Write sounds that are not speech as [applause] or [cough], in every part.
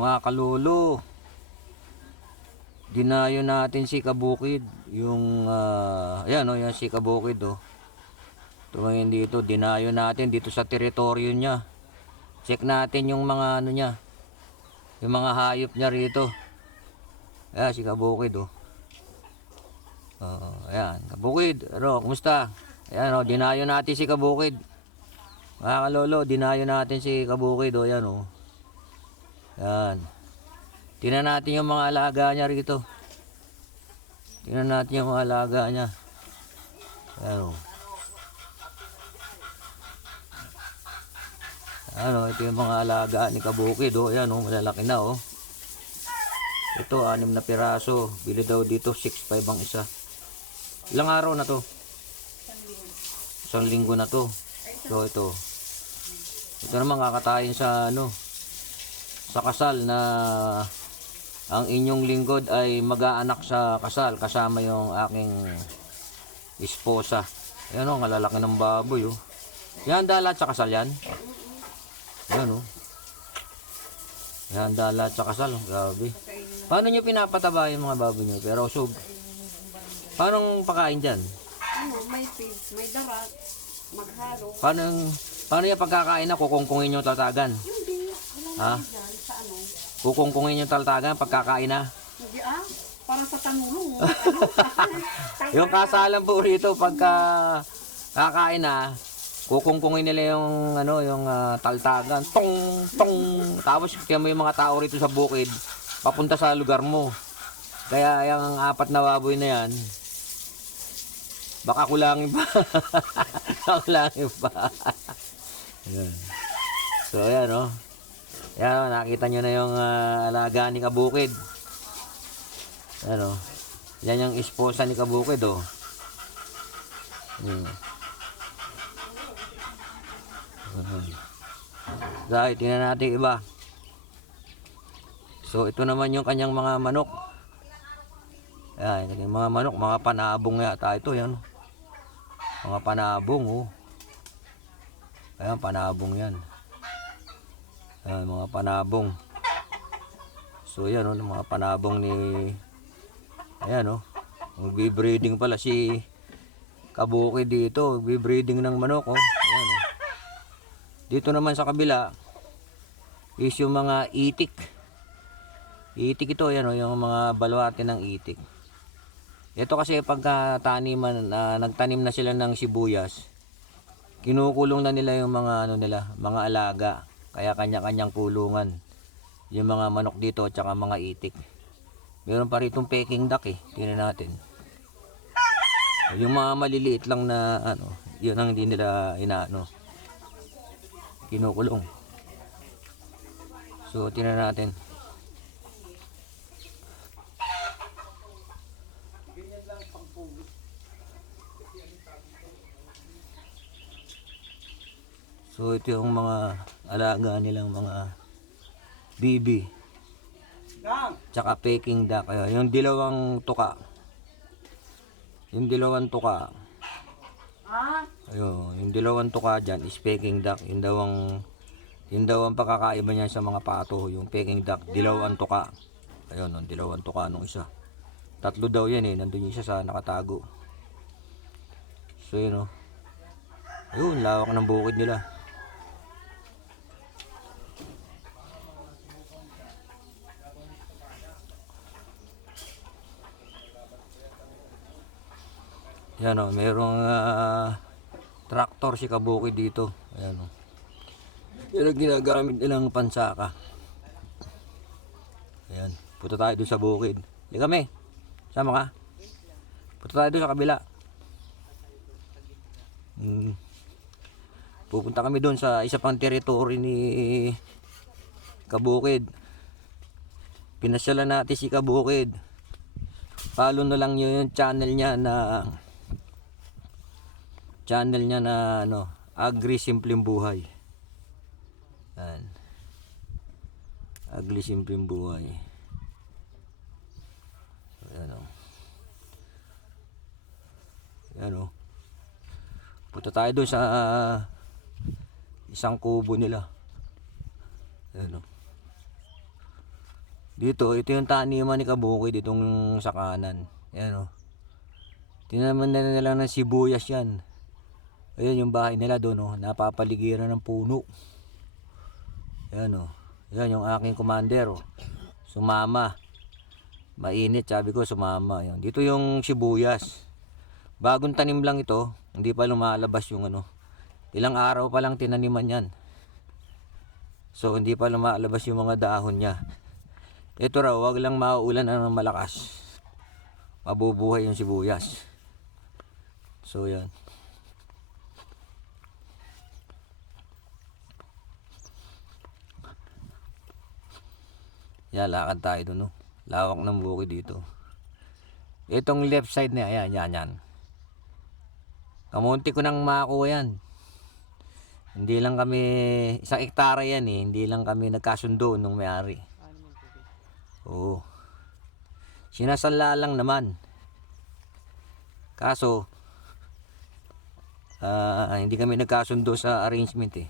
mga kalolo. Dinayo natin si Kabukid. Yung, ah, ayan o, yan si Kabukid o. Tumingin dito, dinayo natin dito sa teritoryo niya. Check natin yung mga ano niya. Yung mga hayop niya rito. Ayan, si Kabukid o. Oh, ayan, Kabukid. Ano, kumusta? Ayan o, dinayo natin si Kabukid. Mga kalolo, dinayo natin si Kabukid o. Ayan o. Ayan. Tingnan natin yung mga alaga niya rito. Tingnan natin yung mga alaga niya. Ayan o. Ano, ito yung mga alaga ni Kabukid o. Ayan o, malalaki na o. Ito, anim na piraso. Bili daw dito, 6.5 ang isa. Ilang araw na to? Isang linggo na to. So, ito. Ito naman kakatayin sa ano, sa kasal na ang inyong lingkod ay mag-aanak sa kasal kasama yung aking esposa. Ayan o, ang lalaki ng baboy o. Yan dalat sa kasal yan. Yan o. Yan dalat sa kasal. oh. Grabe. Paano nyo pinapataba yung mga baboy nyo? Pero so, paano pakain dyan? Ano, may feed, may darat, maghalo. Paano yung, paano yung pagkakain na kukungkungin yung taltagan? Hindi, wala Ha? dyan. Kukungkungin yung taltagan pagkakain na? Hindi ah, parang sa tanulong. [laughs] ano? Yung kasalan po rito pagka kakain na, kukungkungin nila yung ano, yung ah, taltagan. Tong tong tapos kaya yung mga tao rito sa bukid papunta sa lugar mo. Kaya yung apat na baboy na yan, baka kulangin pa. [laughs] baka kulangin pa. Ayan. So ayan oh. Ayan, oh, nakita nyo na yung ah, alaga ni Kabukid. Ayan oh. Yan yung esposa ni Kabukid, oh. Hmm. Dahil, tingnan natin iba. So, ito naman yung kanyang mga manok. Ayan, yung mga manok, mga panabong yata ito, yan. Mga panabong, oh. Ayan, panabong yan. Ayan, mga panabong. So, yan, oh, mga panabong ni Ayan oh. Magbe-breeding pala si Kabuki dito. Magbe-breeding ng manok oh. Ayan oh. Dito naman sa kabila is yung mga itik. Itik ito, ayan oh, yung mga balwarte ng itik. Ito kasi pagka taniman, na nagtanim na sila ng sibuyas, kinukulong na nila yung mga ano nila, mga alaga. Kaya kanya-kanyang kulungan. Yung mga manok dito at saka mga itik. Meron pa rito peking duck eh. Tingnan natin. Yung mga maliliit lang na ano, yun ang hindi nila inaano. Kinukulong. So, tingnan natin. So, ito yung mga alaga nilang mga bibi. Tsaka peking duck. Ayun, yung dilawang tuka. Yung dilawang tuka. Ah, Ayun, yung dilawang tuka dyan is peking duck. Yung dawang yung daw ang pagkakaiba niya sa mga pato, yung peking duck, dilawang tuka. Ayun, yung dilawang tuka nung isa. Tatlo daw yan eh, nandun yung isa sa nakatago. So yun oh. Ayun, lawak ng bukid nila. Yan o, mayroong ah, tractor si Kabuki dito. Ayan o. Yan ang ginagamit nilang pansaka. Ayan, punta tayo doon sa bukid. Hindi kami. Sama ka? Punta tayo doon sa kabila. Hmm. Pupunta kami doon sa isa pang teritoryo ni Kabukid. Pinasyalan natin si Kabukid. Follow na lang yun yung channel niya na channel niya na ano, Agri Simpleng Buhay. Yan. Agri Simpleng Buhay. So, yan o. Yan o. Punta tayo doon sa ah, isang kubo nila. Yan o. Dito, ito yung taniman ni Kabukid, itong sa kanan. Ayan o. Tinaman na nila ng sibuyas yan. Ayan yung bahay nila doon o. Napapaligiran ng puno. Ayan o. Ayan yung aking commander o. Sumama. Mainit, sabi ko sumama. Ayan. Dito yung sibuyas. Bagong tanim lang ito. Hindi pa lumalabas yung ano. Ilang araw pa lang tinaniman yan. So hindi pa lumalabas yung mga dahon niya. Ito raw, wag lang mauulan ng malakas. Mabubuhay yung sibuyas. So yan. Yan, lakad tayo doon, no? Lawak ng bukid dito. Itong left side na yan, yan, yan. Kamunti ko nang makakuha yan. Hindi lang kami, isang hektara yan eh, hindi lang kami nagkasundo nung may-ari. Oo. Sinasala lang naman. Kaso, ah, hindi kami nagkasundo sa arrangement eh.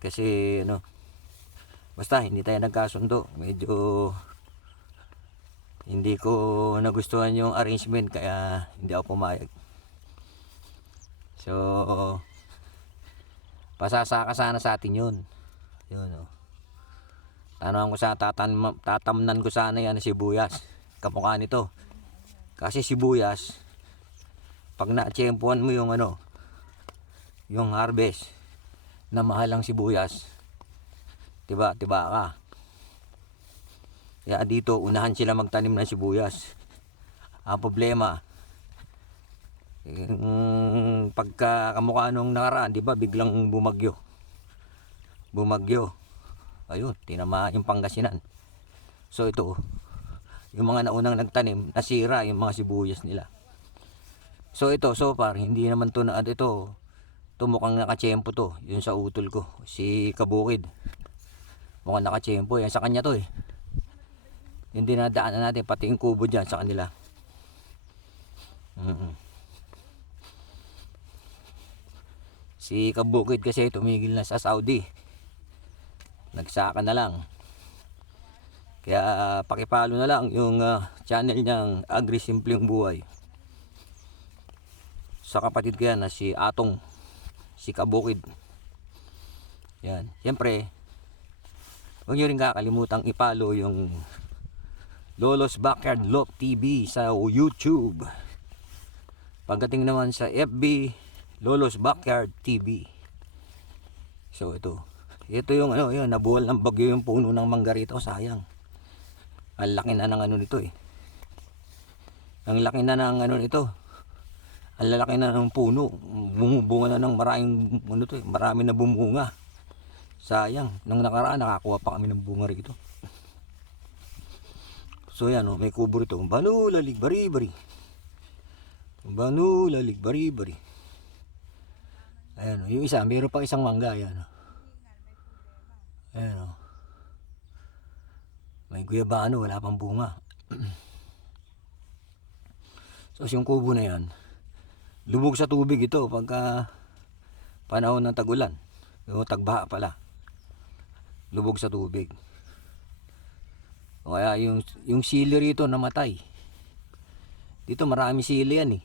Kasi ano, basta hindi tayo nagkasundo. Medyo hindi ko nagustuhan yung arrangement kaya hindi ako pumayag. So, pasasaka sana sa atin yun. Yun oh. Tanong ko sa tatan, tatamnan ko sana yan sibuyas. Kamukha nito. Kasi sibuyas, pag na-tsempuan mo yung ano, yung harvest, na mahal ang sibuyas, tiba, tiba ka. Kaya dito, unahan sila magtanim ng sibuyas. Ang problema, yung pagka kamukha nung nakaraan, di ba, biglang bumagyo. Bumagyo. Ayun, tinama yung Pangasinan. So ito, yung mga naunang nagtanim, nasira yung mga sibuyas nila. So ito, so far, hindi naman to na, ito, to mukhang nakachempo to, yun sa utol ko, si Kabukid. Mukhang nakachempo, yan sa kanya to eh. Hindi na daanan natin, pati yung kubo dyan sa kanila. Mm Si Kabukid kasi tumigil na sa Saudi. Nagsaka na lang. Kaya ah, pakipalo na lang yung ah, channel niyang Agri Simpleng Buhay. Sa kapatid ko yan na si Atong, si Kabukid. Yan. Siyempre, huwag nyo rin kakalimutang ipalo yung Lolo's Backyard Loop TV sa YouTube. Pagdating naman sa FB, Lolo's Backyard TV. So ito. Ito yung ano, yun, nabuwal ng bagyo yung puno ng mangga rito, sayang. Ang laki na ng ano nito eh. Ang laki na ng ano nito. Ang lalaki na ng puno. Bumubunga na ng maraming ano to eh, marami na bumunga. Sayang, nung nakaraan nakakuha pa kami ng bunga rito. So yan, oh, may kubo rito. Banu, lalig, bari, bari. Banu, lalig, bari, bari. Ayan, oh, yung isa, mayroon pa isang mangga. Ayan, oh. Ayan, oh. May guyabano, wala pang bunga. [clears throat] so, yung kubo na yan, lubog sa tubig ito pagka panahon ng tagulan. O tagbaha pala. Lubog sa tubig. O kaya yung, yung sili rito namatay. Dito marami sili yan eh.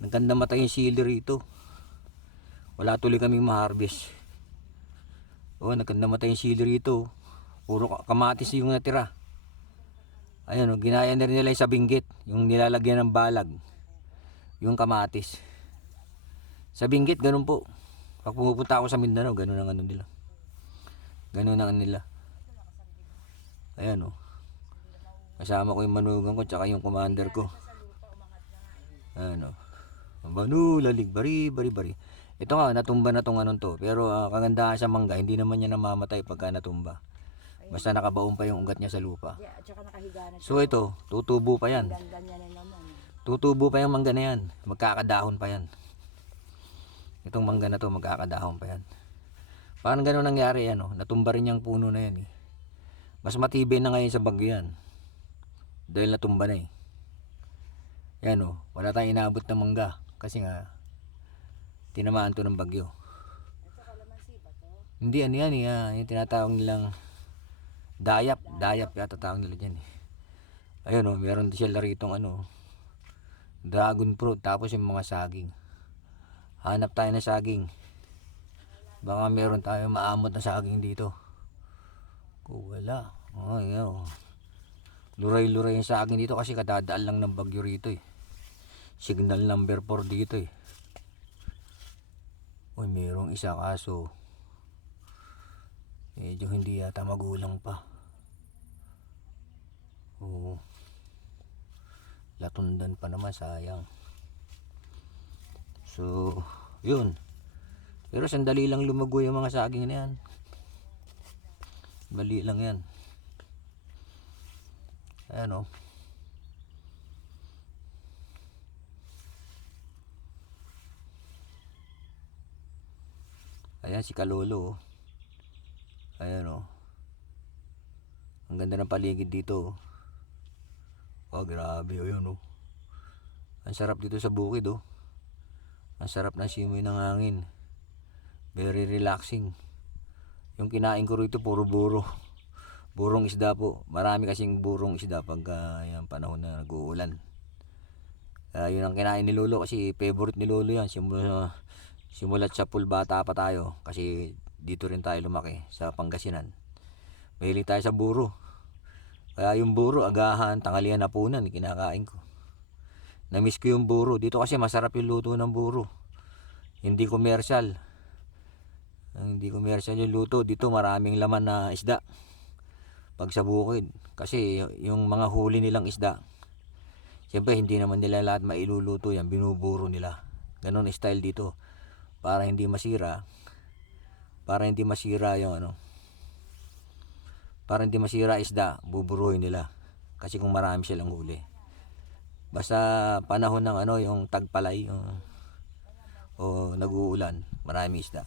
Nagkanda matay yung sili rito. Wala tuloy kaming ma-harvest. O nagkanda matay yung sili rito. Puro ka- kamatis yung natira. Ayun, o, ginaya na rin nila yung sa binggit. Yung nilalagyan ng balag. Yung kamatis. Sa binggit, ganun po. Pag pumupunta ako sa Mindanao, ganun ang ano nila. Ganun ang nila. Ayan o. Kasama ko yung manugang ko, tsaka yung commander ko. Ayan o. Banu, lalig, bari, bari, bari. Ito nga, natumba na tong anong to. Pero ah, kagandahan sa mangga, hindi naman niya namamatay pagka natumba. Basta nakabaon pa yung ugat niya sa lupa. Yeah, at saka nakahiga na siya. So ito, tutubo pa yan. Ganda niya na naman. Tutubo pa yung mangga na yan. Magkakadahon pa yan. Itong mangga na to, magkakadahon pa yan. Parang ganun nangyari yan, oh. natumba rin yung puno na yan. Eh. Mas matibay na ngayon sa bagyo yan. Dahil natumba na eh. Yan oh, wala tayong inabot na mangga. Kasi nga, tinamaan to ng bagyo. Hindi, ano yan eh, ah, yung tinatawag nilang Dayap, dayap yata tawag nila dyan eh. Ayun oh, meron sila rito ano, dragon fruit, tapos yung mga saging. Hanap tayo ng saging. Baka meron tayo maamot na saging dito. Kung wala, oh, yun oh. Luray-luray yung saging dito kasi kadadaan lang ng bagyo rito eh. Signal number 4 dito eh. Uy, merong isa kaso medyo hindi yata magulang pa. Oo. Latundan pa naman, sayang. So, yun. Pero sandali lang lumago yung mga saging na yan. Bali lang yan. Ayan o. Ayan si Kalolo. oh. Ayan o. Ang ganda ng paligid dito. Oh, oh grabe o yun o. Ang sarap dito sa bukid oh. Ang sarap ng simoy ng hangin. Very relaxing. Yung kinain ko rito puro buro. Burong isda po. Marami kasing burong isda pag uh, yan, panahon na nag-uulan. Ah, yun ang kinain ni Lolo kasi favorite ni Lolo yan. Simula, simulat sa pulbata pa tayo kasi dito rin tayo lumaki sa Pangasinan. Mahilig tayo sa buro. Kaya yung buro, agahan, tanghalian, hapunan, kinakain ko. Namiss ko yung buro. Dito kasi masarap yung luto ng buro. Hindi commercial. Ang Hindi commercial yung luto. Dito maraming laman na isda. Pag sa bukid. Kasi yung mga huli nilang isda. Siyempre hindi naman nila lahat mailuluto yan. Binuburo nila. Ganon style dito. Para hindi masira. Para hindi masira yung ano. Para hindi masira isda. Buburuhin nila. Kasi kung marami silang huli. Basta panahon ng ano yung tagpalay yung, o nag-uulan, marami isda.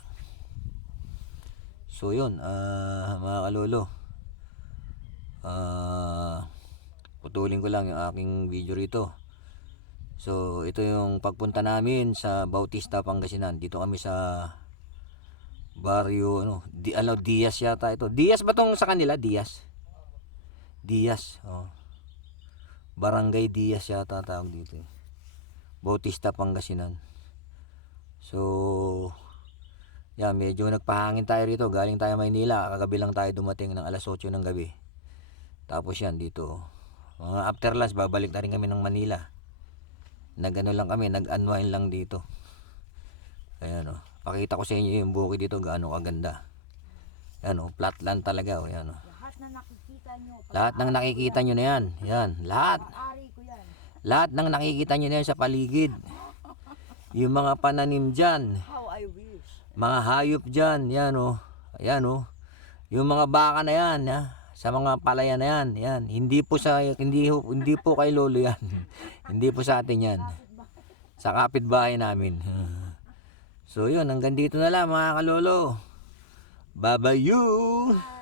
So yun, ah, mga kalolo. Ah, putulin ko lang yung aking video rito. So ito yung pagpunta namin sa Bautista, Pangasinan. Dito kami sa barrio ano, di ano Diaz yata ito. Diaz ba tong sa kanila? Diaz. Diaz, oh. Barangay Diaz yata tawag dito eh. Bautista, Pangasinan. So, yan, medyo nagpahangin tayo rito. Galing tayo Maynila. Kagabi lang tayo dumating ng alas 8 ng gabi. Tapos yan, dito. Mga after lunch, babalik na rin kami ng Manila. Nagano lang kami, nag-unwind lang dito. Ayan o. Pakita ko sa inyo yung bukid dito, gaano kaganda. Ayan o, flatland talaga o. Ayan o. Lahat na nakikita nyo, Lahat ng nakikita nyo na yan. Yan, lahat. Lahat ng nakikita nyo na yan sa paligid. Yung mga pananim dyan, How I wish. Mga hayop dyan, yan o. Ayan o. Yung mga baka na yan, ha? sa mga palaya na yan, yan. Hindi po sa hindi hindi po kay lolo yan. [laughs] hindi po sa atin yan. Sa kapitbahay namin. [laughs] So yun, hanggang dito na lang mga kalolo. Bye-bye you.